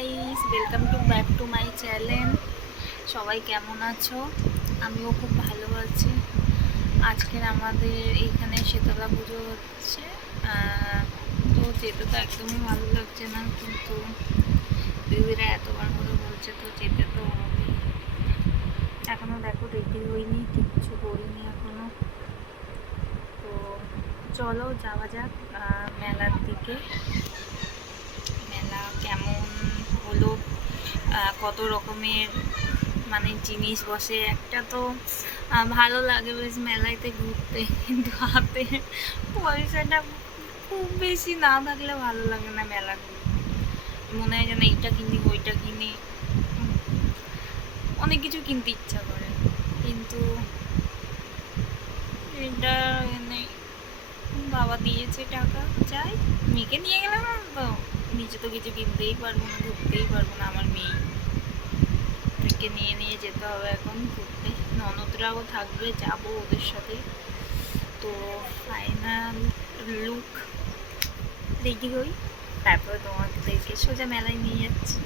Guys welcome to back to my channel সবাই কেমন আছো? আমিও খুব ভালো আছি। আজকের আমাদের এইখানে শীতলা পুজো হচ্ছে। তো যেতে তো একদমই ভালো লাগছে না, কিন্তু দিদিরা এতবার করে বলছে তো যেতে তো এখনও দেখো রেডি হইনি কিচ্ছু করিনি এখনও তো চলো যাওয়া যাক মেলার দিকে। কত রকমের মানে জিনিস বসে। একটা তো ভালো লাগে বেশ মেলাইতে ঘুরতে, কিন্তু হাতে পয়সাটা খুব বেশি না থাকলে ভালো লাগে না মেলা মনে হয় যেন এইটা কিনি, ওইটা কিনি। অনেক কিছু কিনতে ইচ্ছা করে, কিন্তু এটা নেই বাবা দিয়েছে টাকা, যাই, মেয়েকে নিয়ে গেলাম নিজে তো কিছু কিনতেই পারব না ঘুরতেই পারব না, আমার মেয়ে। মেয়েকে নিয়ে নিয়ে যেতে হবে এখন ঘুরতে। ননদরাও থাকবে, যাব ওদের সাথে। তো ফাইনাল লুক রেডি হই তারপরে তোমাদেরকে সোজা মেলায় নিয়ে যাচ্ছি।